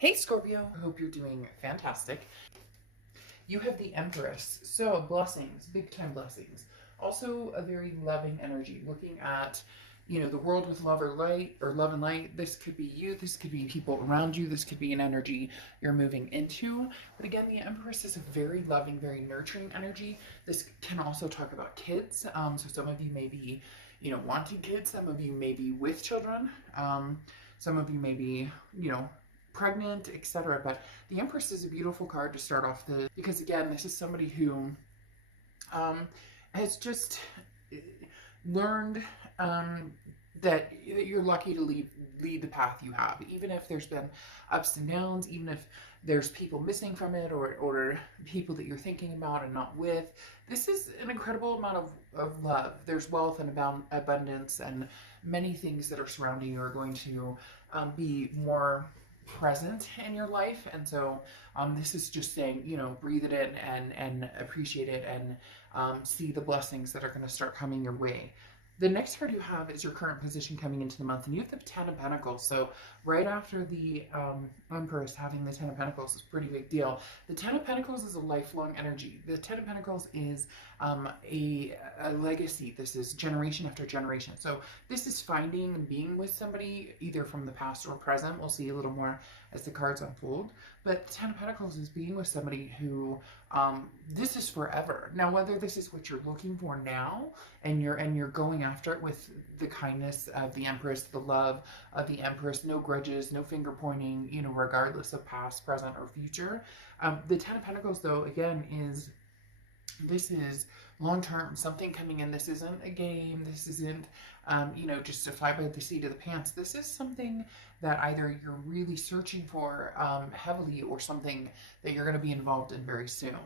Hey Scorpio, I hope you're doing fantastic. You have the Empress, so blessings, big time blessings. Also a very loving energy, looking at, the world with love or light or love and light. This could be you, this could be people around you, this could be an energy you're moving into. But again, the Empress is a very loving, very nurturing energy. This can also talk about kids. So some of you may be, wanting kids, some of you may be with children. Some of you may be, pregnant, etc. But the Empress is a beautiful card to start off because again, this is somebody who has just learned that you're lucky to lead the path you have, even if there's been ups and downs, even if there's people missing from it, or people that you're thinking about and not with. This is an incredible amount of love. There's wealth and abundance, and many things that are surrounding you are going to be more present in your life. And so this is just saying, breathe it in and appreciate it, and see the blessings that are going to start coming your way. The next card you have is your current position coming into the month, and you have the Ten of Pentacles. So right after the Empress, having the Ten of Pentacles is a pretty big deal. The Ten of Pentacles is a lifelong energy. The Ten of Pentacles is a legacy. This is generation after generation. So this is finding and being with somebody either from the past or present. We'll see a little more as the cards unfold. But the Ten of Pentacles is being with somebody who this is forever. Now, whether this is what you're looking for now, and you're going after it with the kindness of the Empress, the love of the Empress, no grudges, no finger pointing, regardless of past, present, or future. The Ten of Pentacles, though, again, this is long term, something coming in. This isn't a game. This isn't, just to fly by the seat of the pants. This is something that either you're really searching for heavily, or something that you're going to be involved in very soon.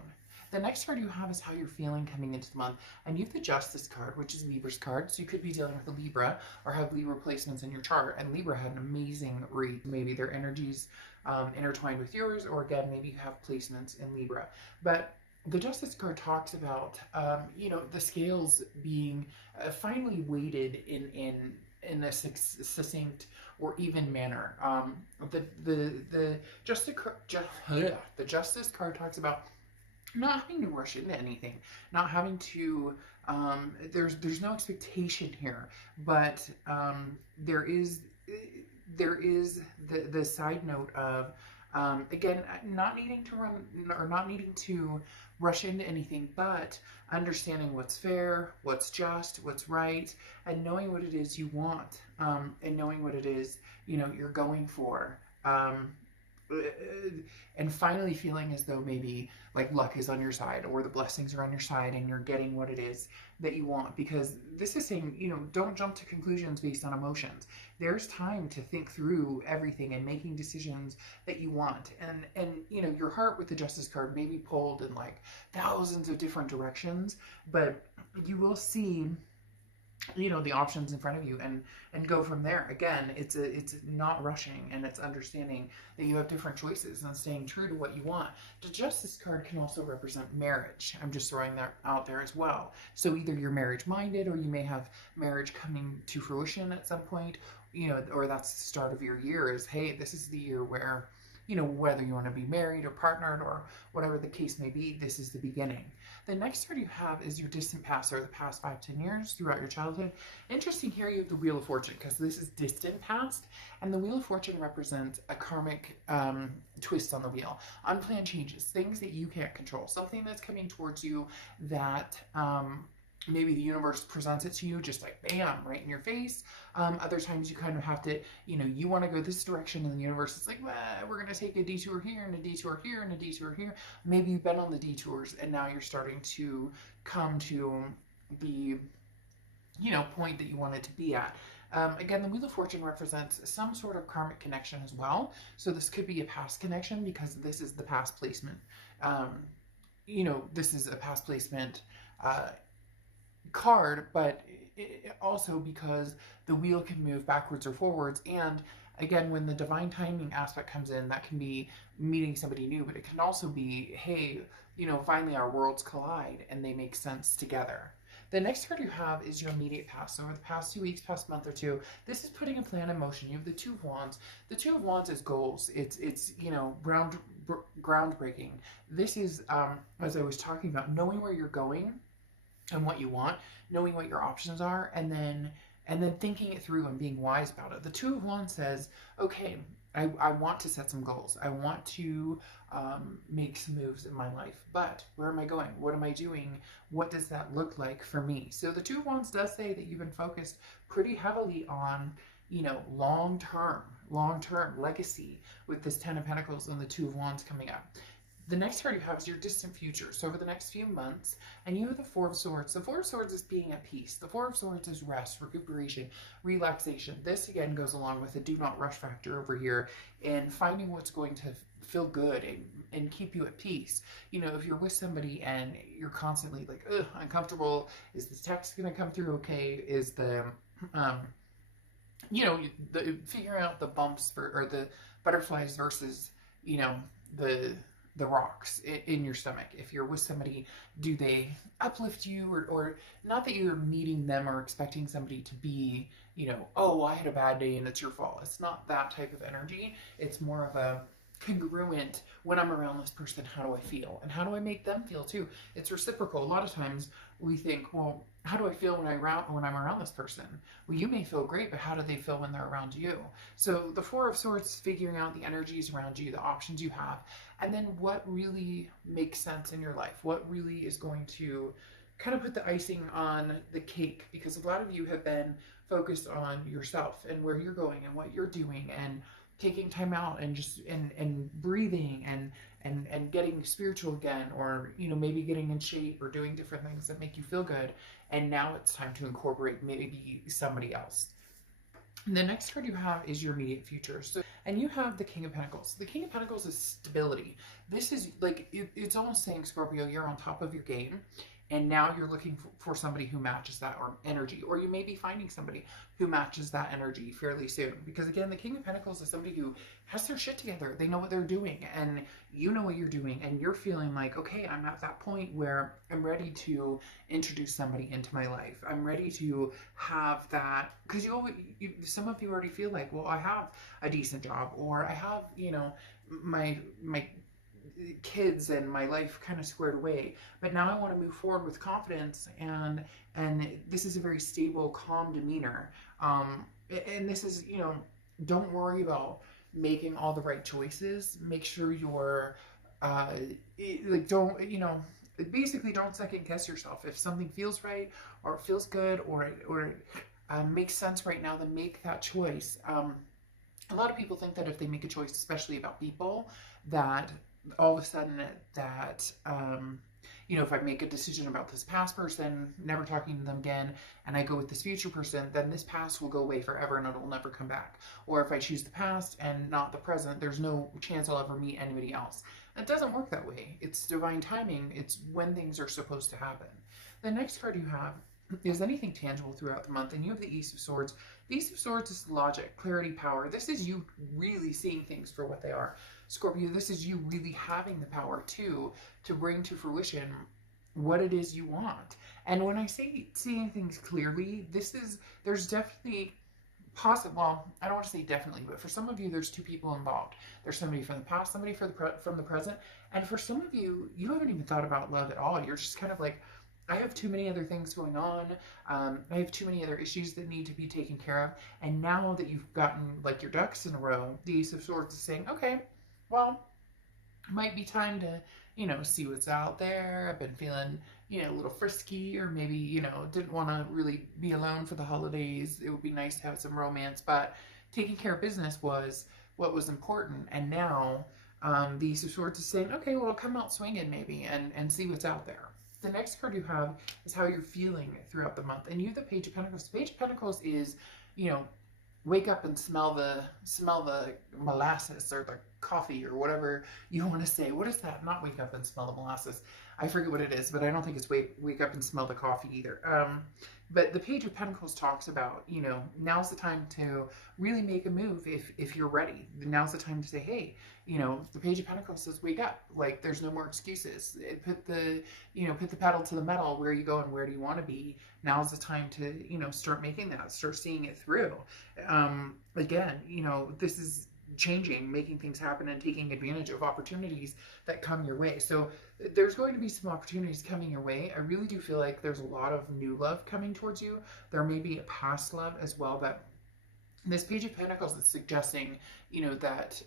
The next card you have is how you're feeling coming into the month. And you have the Justice card, which is Libra's card. So you could be dealing with a Libra or have Libra placements in your chart. And Libra had an amazing read. Maybe their energies intertwined with yours, or again, maybe you have placements in Libra. But the Justice card talks about, the scales being finally weighted in a succinct or even manner. The Justice card talks about not having to rush into anything, not having to. There's no expectation here, but there is the side note of. Again, not needing to run or not needing to rush into anything, but understanding what's fair, what's just, what's right, and knowing what it is you want, and knowing what it is, you're going for. And finally feeling as though maybe like luck is on your side, or the blessings are on your side, and you're getting what it is that you want. Because this is saying, don't jump to conclusions based on emotions. There's time to think through everything and making decisions that you want. And your heart with the Justice card may be pulled in like thousands of different directions, but you will see the options in front of you, and go from there. Again, it's not rushing, and it's understanding that you have different choices and staying true to what you want. The Justice card can also represent marriage. I'm just throwing that out there as well. So either you're marriage minded, or you may have marriage coming to fruition at some point, or that's the start of your year, is hey, this is the year where whether you want to be married or partnered or whatever the case may be, this is the beginning. The next card you have is your distant past, or the past 5-10 years throughout your childhood. Interesting here, you have the Wheel of Fortune, because this is distant past, and the Wheel of Fortune represents a karmic twist on the wheel, unplanned changes, things that you can't control, something that's coming towards you that maybe the universe presents it to you just like bam, right in your face. Other times you kind of have to, you want to go this direction, and the universe is like, well, we're going to take a detour here and a detour here and a detour here. Maybe you've been on the detours, and now you're starting to come to the point that you wanted to be at. Again, the Wheel of Fortune represents some sort of karmic connection as well. So this could be a past connection, because this is the past placement. This is a past placement card, but also because the wheel can move backwards or forwards. And again, when the divine timing aspect comes in, that can be meeting somebody new, but it can also be, hey, finally our worlds collide and they make sense together. The next card you have is your immediate past. So over the past 2 weeks, past month or two, this is putting a plan in motion. You have the Two of Wands. The Two of Wands is goals. It's groundbreaking. This is, as I was talking about, knowing where you're going and what you want, knowing what your options are, and then thinking it through and being wise about it. The Two of Wands says, okay, I want to set some goals. I want to make some moves in my life, but where am I going? What am I doing? What does that look like for me? So the Two of Wands does say that you've been focused pretty heavily on, long-term legacy with this Ten of Pentacles and the Two of Wands coming up. The next card you have is your distant future. So over the next few months, and you have the Four of Swords. The Four of Swords is being at peace. The Four of Swords is rest, recuperation, relaxation. This again goes along with the do not rush factor over here and finding what's going to feel good and keep you at peace. If you're with somebody and you're constantly like, ugh, uncomfortable, is this text going to come through okay? Is the, figuring out the bumps or the butterflies versus, the rocks in your stomach. If you're with somebody, do they uplift you or not that you're meeting them or expecting somebody to be, oh, I had a bad day and it's your fault. It's not that type of energy. It's more of a congruent, when I'm around this person, how do I feel? And how do I make them feel too? It's reciprocal. A lot of times we think, well, how do I feel when I'm around this person? Well, you may feel great, but how do they feel when they're around you? So the Four of Swords, figuring out the energies around you, the options you have, and then what really makes sense in your life, what really is going to kind of put the icing on the cake, because a lot of you have been focused on yourself and where you're going and what you're doing and taking time out and just and breathing and getting spiritual again, or maybe getting in shape or doing different things that make you feel good. And now it's time to incorporate maybe somebody else. The next card you have is your immediate future. So, and you have the King of Pentacles. The King of Pentacles is stability. This is like, it's almost saying, Scorpio, you're on top of your game. And now you're looking for somebody who matches that or energy, or you may be finding somebody who matches that energy fairly soon. Because again, the King of Pentacles is somebody who has their shit together. They know what they're doing, and you know what you're doing, and you're feeling like, okay, I'm at that point where I'm ready to introduce somebody into my life. I'm ready to have that, because some of you already feel like, well, I have a decent job, or I have, my kids and my life kind of squared away, but now I want to move forward with confidence, and this is a very stable, calm demeanor, and this is, don't worry about making all the right choices. Make sure you're basically don't second guess yourself. If something feels right or feels good or makes sense right now, then make that choice. A lot of people think that if they make a choice, especially about people, that all of a sudden that, if I make a decision about this past person, never talking to them again, and I go with this future person, then this past will go away forever and it'll never come back. Or if I choose the past and not the present, there's no chance I'll ever meet anybody else. It doesn't work that way. It's divine timing. It's when things are supposed to happen. The next card you have is anything tangible throughout the month, and you have the Ace of Swords. The Ace of Swords is logic, clarity, power. This is you really seeing things for what they are. Scorpio, this is you really having the power to bring to fruition what it is you want. And when I say seeing things clearly, there's definitely well, I don't want to say definitely, but for some of you, there's two people involved. There's somebody from the past, somebody from the present, and for some of you, you haven't even thought about love at all. You're just kind of like, I have too many other things going on. I have too many other issues that need to be taken care of. And now that you've gotten like your ducks in a row, the Ace of Swords is saying, okay, well, it might be time to, see what's out there. I've been feeling, a little frisky, or maybe, didn't want to really be alone for the holidays. It would be nice to have some romance, but taking care of business was what was important. And now the Ace of Swords is saying, okay, well, come out swinging maybe and see what's out there. The next card you have is how you're feeling throughout the month. And you have the Page of Pentacles. The Page of Pentacles is, wake up and smell the molasses or the coffee or whatever you want to say. What is that? Not wake up and smell the molasses. I forget what it is, but I don't think it's wake up and smell the coffee either. But the Page of Pentacles talks about, you know, now's the time to really make a move if you're ready. Now's the time to say, hey, you know, the Page of Pentacles says wake up. Like, there's no more excuses. Put the, you know, put the pedal to the metal. Where are you going? Where do you want to be? Now's the time to, you know, start making that, start seeing it through. Again, you know, this is changing, making things happen, and taking advantage of opportunities that come your way. So there's going to be some opportunities coming your way. I really do feel like there's a lot of new love coming towards you. There may be a past love as well, but this Page of Pentacles is suggesting, you know, that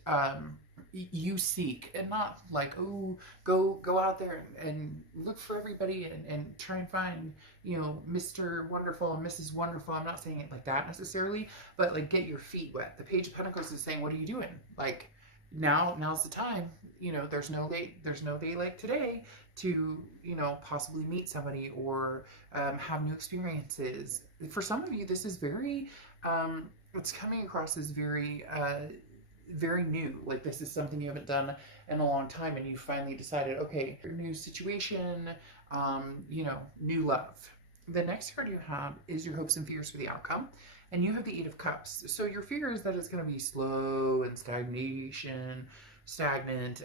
you seek, and not like, oh, go out there and look for everybody and try and find, you know, Mr. Wonderful and Mrs. Wonderful. I'm not saying it like that necessarily, but like, get your feet wet. The Page of Pentacles is saying, what are you doing? Like, now's the time. You know, there's no day like today to, you know, possibly meet somebody or have new experiences. For some of you, this is very it's coming across as very very new. Like, this is something you haven't done in a long time, and you finally decided, okay, new situation, you know, new love. The next card you have is your hopes and fears for the outcome, and you have the Eight of Cups. So your fear is that it's going to be slow and stagnant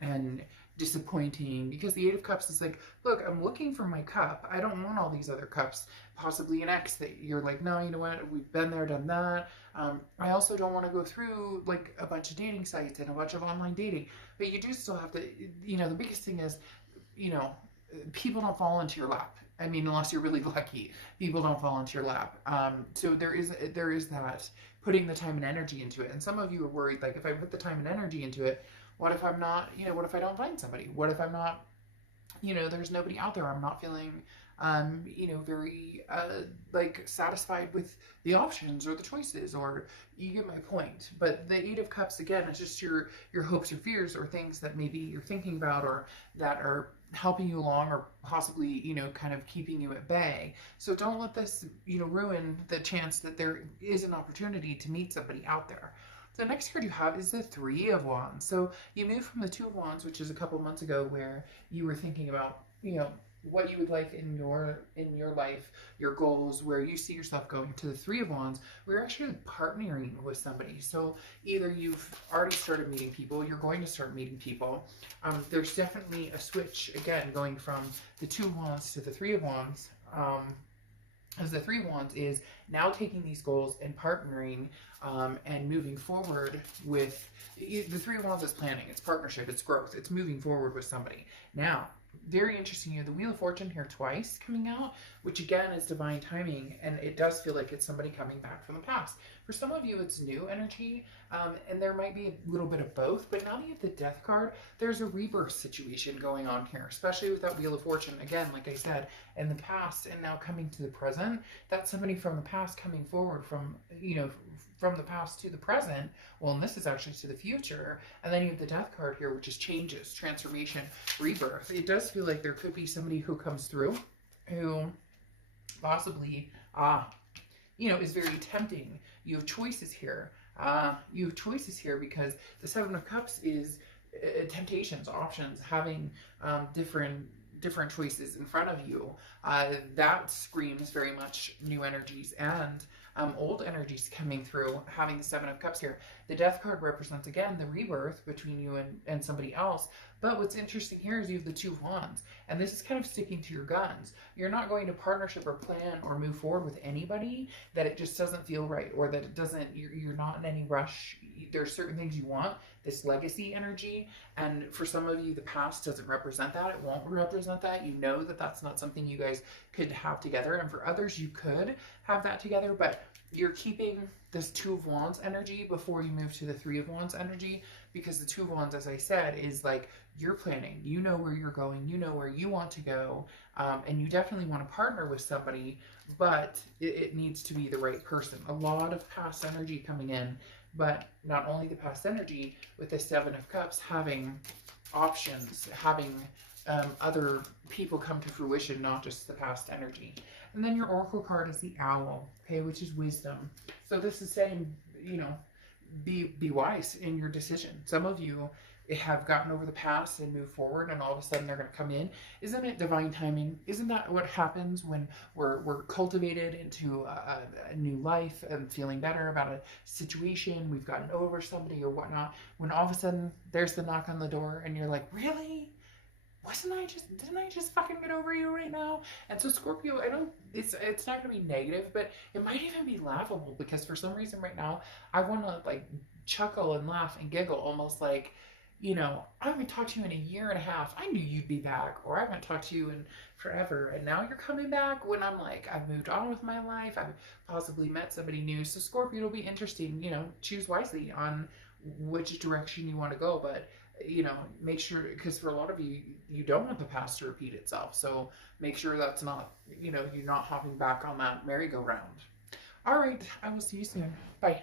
and disappointing, because the Eight of Cups is like, look, I'm looking for my cup. I don't want all these other cups. Possibly an ex that you're like, no, you know what, we've been there, done that. I also don't want to go through like a bunch of dating sites and a bunch of online dating, but you do still have to, you know, the biggest thing is, you know, people don't fall into your lap. I mean, unless you're really lucky, people don't fall into your lap. So there is that, putting the time and energy into it. And some of you are worried, like, if I put the time and energy into it, what if I'm not, you know, what if I don't find somebody? What if I'm not, you know, there's nobody out there. I'm not feeling, you know, very, like, satisfied with the options or the choices, or you get my point. But the Eight of Cups, again, is just your hopes or fears, or things that maybe you're thinking about, or that are helping you along, or possibly, you know, kind of keeping you at bay. So don't let this, you know, ruin the chance that there is an opportunity to meet somebody out there. The next card you have is the Three of Wands. So you moved from the Two of Wands, which is a couple months ago, where you were thinking about, you know, what you would like in your life, your goals, where you see yourself going, to the Three of Wands. We're actually partnering with somebody. So either you've already started meeting people, you're going to start meeting people. There's definitely a switch, again, going from the Two of Wands to the Three of Wands. As the Three of Wands is now taking these goals and partnering and moving forward with, the Three of Wands is planning, it's partnership, it's growth, it's moving forward with somebody. Now, very interesting, you have the Wheel of Fortune here twice coming out, which again is divine timing, and it does feel like it's somebody coming back from the past. For some of you, it's new energy, and there might be a little bit of both, but now that you have the Death card, there's a rebirth situation going on here, especially with that Wheel of Fortune. Again, like I said, in the past and now coming to the present, that's somebody from the past coming forward from, you know, from the past to the present. Well, and this is actually to the future. And then you have the Death card here, which is changes, transformation, rebirth. It does feel like there could be somebody who comes through who possibly, you know, is very tempting. You have choices here. You have choices here because the Seven of Cups is temptations, options, having different choices in front of you. That screams very much new energies and old energies coming through, having the Seven of Cups here. The Death card represents, again, the rebirth between you and somebody else. But what's interesting here is you have the Two of Wands, and this is kind of sticking to your guns. You're not going to partnership or plan or move forward with anybody that it just doesn't feel right, or that it doesn't, you're not in any rush. There's certain things you want, this legacy energy, and for some of you, the past doesn't represent that. It won't represent that. You know that that's not something you guys could have together, and for others, you could have that together, but you're keeping this Two of Wands energy before you move to the Three of Wands energy, because the Two of Wands, as I said, is like, you're planning, you know where you're going, you know where you want to go, and you definitely want to partner with somebody, but it needs to be the right person. A lot of past energy coming in, but not only the past energy, with the Seven of Cups, having options, having other people come to fruition, not just the past energy. And then your Oracle card is the Owl, okay, which is wisdom. So this is saying, you know, be wise in your decision. Some of you have gotten over the past and moved forward, and all of a sudden they're going to come in. Isn't it divine timing? Isn't that what happens when we're cultivated into a new life and feeling better about a situation? We've gotten over somebody or whatnot. When all of a sudden there's the knock on the door, and you're like, really? Didn't I just fucking get over you right now? And so Scorpio, I don't, it's not gonna be negative, but it might even be laughable, because for some reason right now I want to like chuckle and laugh and giggle, almost like, I haven't talked to you in a year and a half. I knew you'd be back, or I haven't talked to you in forever, and now you're coming back. When I'm like, I've moved on with my life, I've possibly met somebody new. So Scorpio, it'll be interesting. Choose wisely on which direction you want to go, but make sure, because for a lot of you, you don't want the past to repeat itself. So make sure that's not, you're not hopping back on that merry-go-round. All right, I will see you soon. Bye.